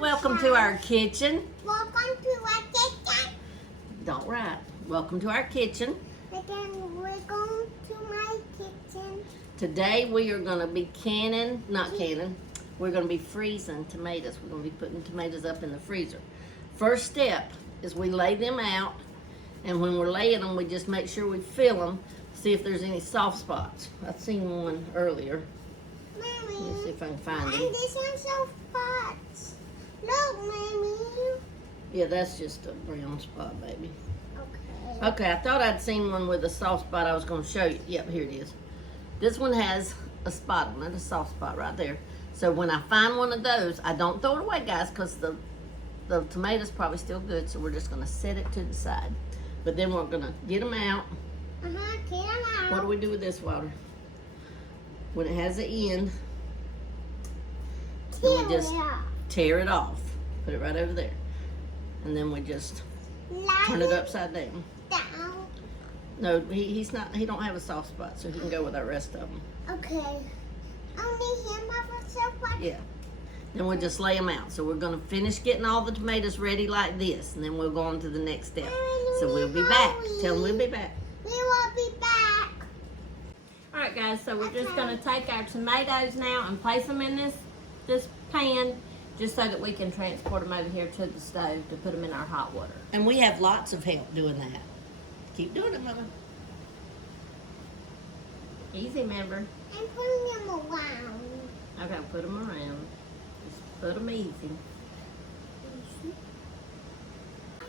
Welcome to our kitchen. Welcome to our kitchen. Don't write. Welcome to our kitchen. And then we're going to my kitchen. Today we are going to be we're going to be freezing tomatoes. We're going to be putting tomatoes up in the freezer. First step is we lay them out, and when we're laying them, we just make sure we fill them, see if there's any soft spots. I've seen one earlier. Mommy, Let me see if I can find and it. this one's soft spots. Look, Mommy. Yeah, that's just a brown spot, baby. Okay. Okay, I thought I'd seen one with a soft spot I was going to show you. Yep, here it is. This one has a spot on it, a soft spot right there. So when I find one of those, I don't throw it away, guys, because the tomato's probably still good, so we're just going to set it to the side. But then we're going to get them out. Get them out. What do we do with this water? When it has an end, then we just tear it off. Put it right over there. And then we just turn it upside down. No, he don't have a soft spot, so he can go with our rest of them. Okay. Only him have a soft spot? Yeah. Then we'll just lay them out. So we're going to finish getting all the tomatoes ready like this, and then we'll go on to the next step. So we'll be back. Tell them we'll be back. We will be back. All right, guys, so we're just going to take our tomatoes now and place them in this pan just so that we can transport them over here to the stove to put them in our hot water. And we have lots of help doing that. Keep doing it, Mama. Easy, remember? I'm putting them around. Okay, put them around. Just put them easy.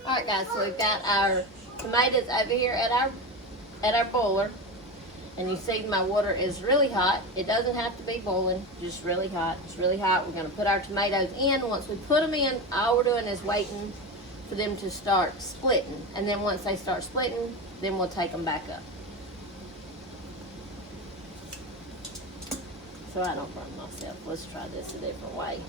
All right, guys, so we've got our tomatoes over here at our boiler. And you see my water is really hot. It doesn't have to be boiling, just really hot. It's really hot. We're going to put our tomatoes in. Once we put them in, all we're doing is waiting for them to start splitting. And then once they start splitting, then we'll take them back up. So I don't burn myself. Let's try this a different way.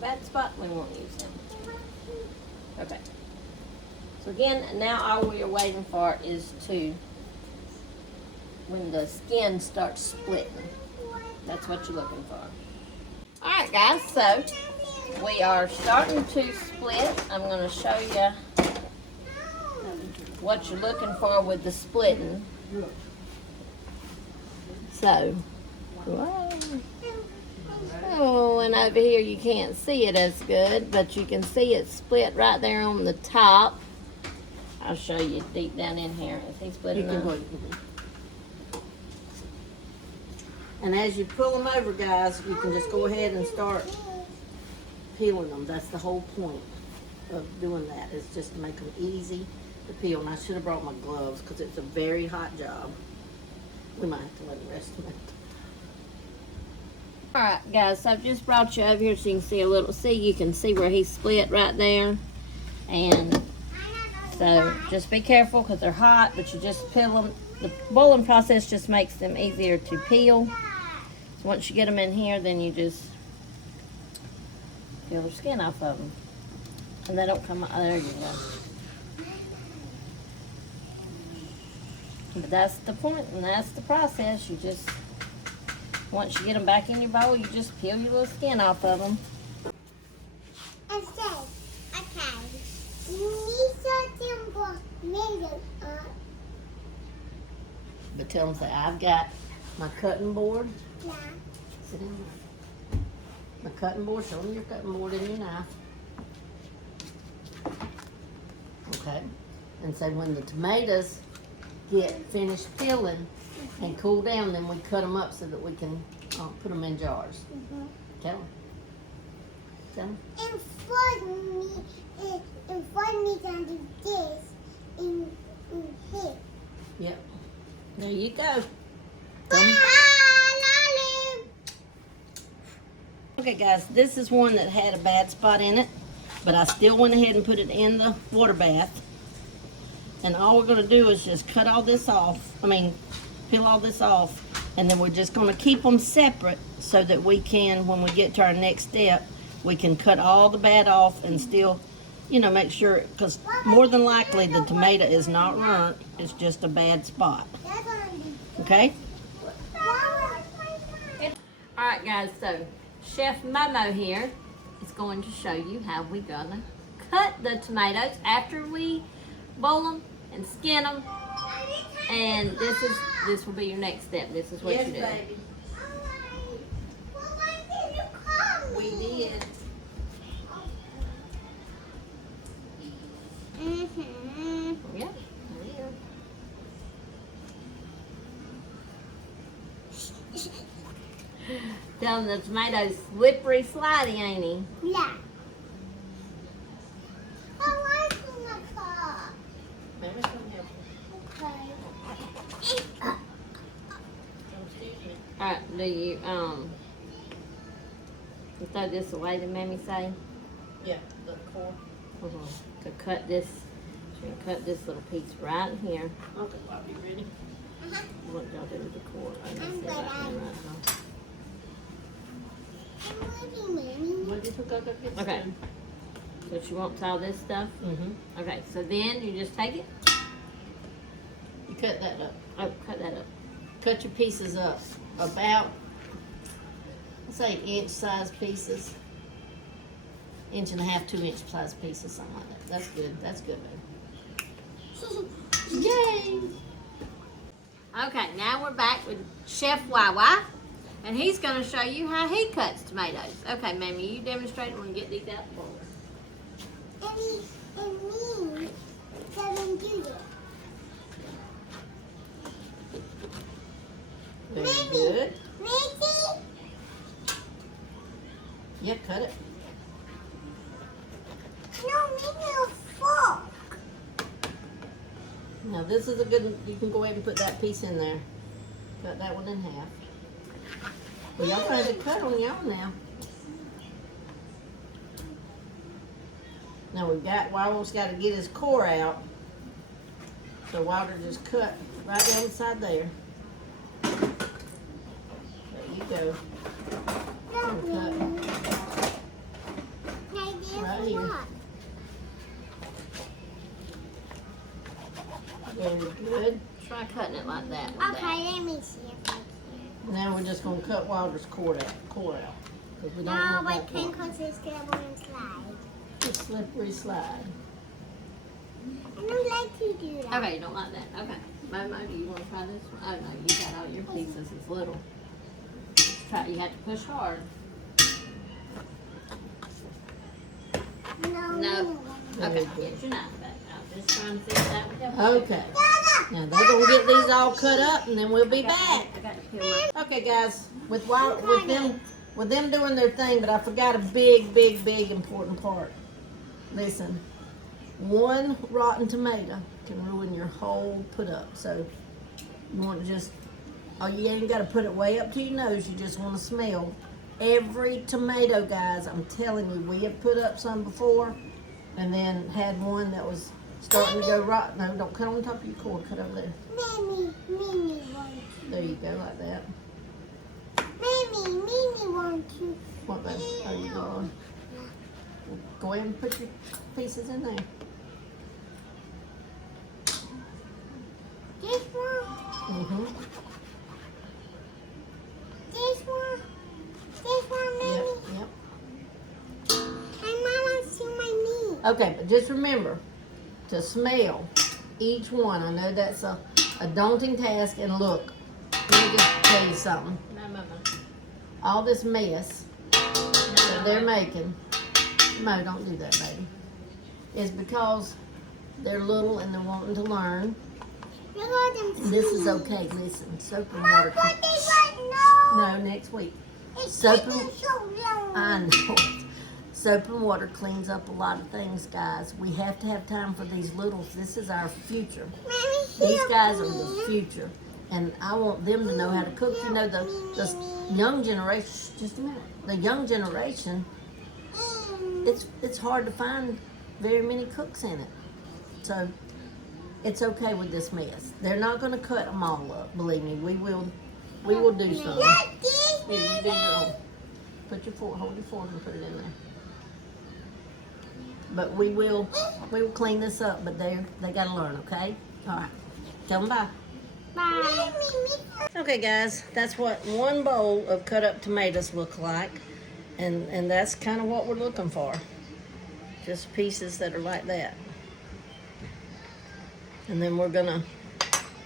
Bad spot, we won't use them. Okay. So again, now all we are waiting for is when the skin starts splitting. That's what you're looking for. Alright guys, so we are starting to split. I'm going to show you what you're looking for with the splitting. So, whoa. Oh, and over here you can't see it as good, but you can see it split right there on the top. I'll show you deep down in here. Is he split enough? And as you pull them over, guys, you can just go ahead and start peeling them. That's the whole point of doing that, is just to make them easy to peel. And I should have brought my gloves because it's a very hot job. We might have to let the rest of it. Alright guys, so I've just brought you over here so you can see a little, you can see where he split right there. And so just be careful because they're hot, but you just peel them. The boiling process just makes them easier to peel. So once you get them in here, then you just peel the skin off of them. And they don't come out, there you go. But that's the point, and that's the process. You just, once you get them back in your bowl, you just peel your little skin off of them. I said, okay, you need something for tomatoes. But tell them, say, I've got my cutting board. Yeah. Sit down. My cutting board, show them your cutting board and your knife. Okay. And so when the tomatoes get finished peeling and cool down, then we cut them up so that we can put them in jars. Tell them. Tell them. And for me to do this in here. Yep. There you go. Okay guys, this is one that had a bad spot in it, but I still went ahead and put it in the water bath. And all we're gonna do is just cut all this off. peel all this off, and then we're just gonna keep them separate so that we can, when we get to our next step, we can cut all the bad off and still, you know, make sure, because more than likely the tomato is not burnt, it's just a bad spot. Okay? Alright guys, so Chef Momo here is going to show you how we're gonna cut the tomatoes after we boil them and skin them. And this will be your next step. This is what you do. Baby. We did. Yeah. Telling the tomatoes slippery slidey, ain't he? Yeah. I like in the car. Mammy's gonna help Okay. you. Alright, do you throw this away, did Mammy say? Yeah, the core. To cut this, she's gonna cut this little piece right here. Okay, Bobby, ready? What y'all do with the core? I just I'm said right ready. there, right now. I'm ready, Mommy. When did you go get this? Okay. So she wants all this stuff? Mm-hmm. Okay, so then you just take it. You cut that up. Oh, cut that up. Cut your pieces up about, let's say, inch size pieces. 1.5 inch, 2 inch size pieces, something like that. That's good. That's good, baby. Yay! Okay, now we're back with Chef Wawa, and he's going to show you how he cuts tomatoes. Okay, Mammy, you demonstrate when we get these out for us. And me doesn't do that. Very good. Ready? Yeah, cut it. No, maybe a fork. Now this is a good, you can go ahead and put that piece in there. Cut that one in half. Well, y'all gonna have to cut on your own now. Now Wilder's got to get his core out. So Wilder just cut right down the side there. There you go. No, And cut. Right here. what? Very good. Try cutting it like that. with Okay, let me see if I can. Now we're just gonna cut Wilder's core out. 'Cause we don't No, want but that can core. cause it's gonna slide. It's slippery slide. I don't like to do that. Okay, you don't like that. Okay. Momo, do you want to try this one? Oh, no, you got all your pieces. It's little. Try. You have to push hard. No. No. Very Okay, good. get your knife back. I'm just trying to see if that would help. Okay. Now they're gonna get these all cut up and then we'll be back. I got to peel my... Okay guys, with them doing their thing, but I forgot a big important part. Listen, one rotten tomato can ruin your whole put up. So you want to just, oh, you ain't got to put it way up to your nose. You just want to smell every tomato, guys. I'm telling you, we have put up some before and then had one that was starting to go rotten. No, don't cut on top of your cord, cut over there. Mimi wants. There you go, like that. Mimi wants to. What, baby? Oh, you go. Go ahead and put your pieces in there. This one. Mm-hmm. This one. This one, Mimi. Yep. And Mama, see my knee. Okay, but just remember to smell each one. I know that's a daunting task. And look, let me just tell you something. No, Momo. All this mess that they're making, Mo, don't do that, baby, is because they're little and they're wanting to learn. Look at them. This is okay. Listen, soap and water. But they got no. No, next week. It's soap taking and- so long. I know. Soap and water cleans up a lot of things, guys. We have to have time for these littles. This is our future. Mommy, These help guys are me. the future. And I want them to know how to cook. You know, the young generation, just a minute, the young generation, it's hard to find very many cooks in it. So it's okay with this mess. They're not gonna cut them all up. Believe me, we will do some. Here, you do your own. Put your fork, hold your fork and put it in there. But we will clean this up, but they gotta learn, okay? All right, tell them bye. Bye. Okay guys, that's what one bowl of cut up tomatoes look like. And that's kind of what we're looking for. Just pieces that are like that. And then we're gonna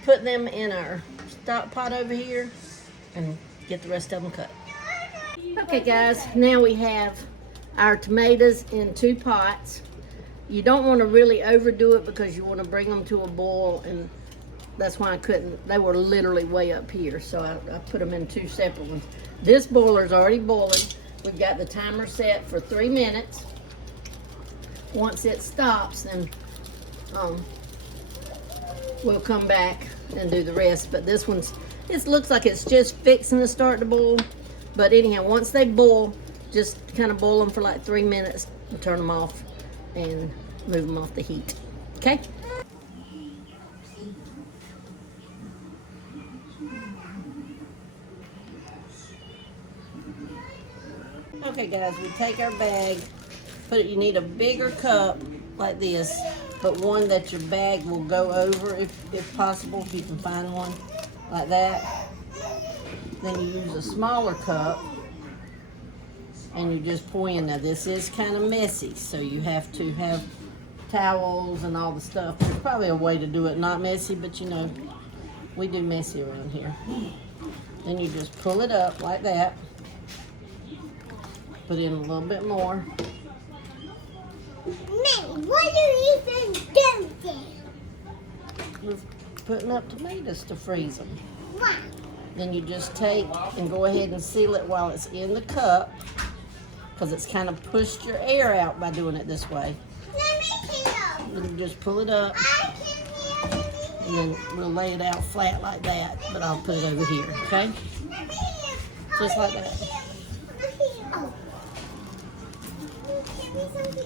put them in our stock pot over here and get the rest of them cut. Okay guys, now we have our tomatoes in 2 pots. You don't want to really overdo it because you want to bring them to a boil, and that's why I couldn't. They were literally way up here, so I put them in 2 separate ones. This boiler's already boiling. We've got the timer set for 3 minutes. Once it stops, then we'll come back and do the rest. But this one's, it looks like it's just fixing to start to boil. But anyhow, once they boil, just kind of boil them for like 3 minutes and turn them off and move them off the heat. Okay? Okay guys, we take our bag, put it, you need a bigger cup like this, but one that your bag will go over if possible, if you can find one like that. Then you use a smaller cup and you just pour in. Now this is kind of messy, so you have to have towels and all the stuff. There's probably a way to do it not messy, but you know, we do messy around here. Then you just pull it up like that. Put in a little bit more. Man, what do you even do there? We're putting up tomatoes to freeze them. Why? Then you just take and go ahead and seal it while it's in the cup, because it's kind of pushed your air out by doing it this way. Let me see. Then you just pull it up, I can hear. and then we'll lay it out flat like that, but I'll put it over here, okay? Let me hear. Just like that. Oh. Give me something.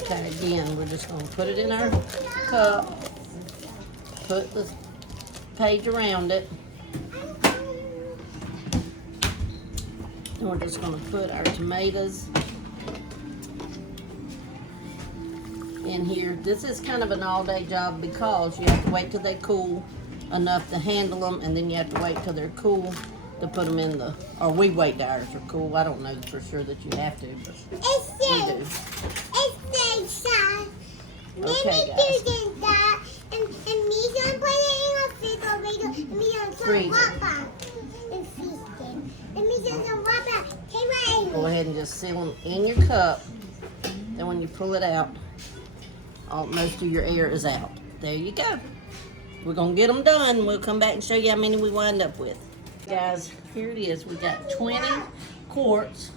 Okay, again, we're just gonna put it in our cup, put the page around it, and we're just gonna put our tomatoes in here. This is kind of an all-day job because you have to wait till they cool enough to handle them, and then you have to wait till they're cool to put them in the, or we wait till ours are cool. I don't know for sure that you have to, but we do. It's the Okay, guys. And me gonna put it in a refrigerator, and me gonna Freeze it. wrap up and freeze it. And me gonna wrap up. Hey, right. Go ahead and just seal them in your cup. Then when you pull it out, most of your air is out. There you go. We're gonna get them done. We'll come back and show you how many we wind up with. Guys, here it is. We got 20 quarts,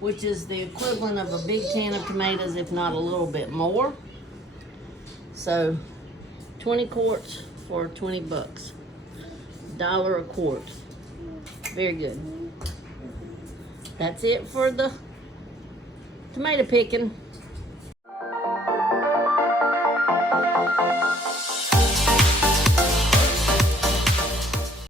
which is the equivalent of a big can of tomatoes, if not a little bit more. So 20 quarts for 20 bucks. $1 a quart. Very good. That's it for the tomato picking.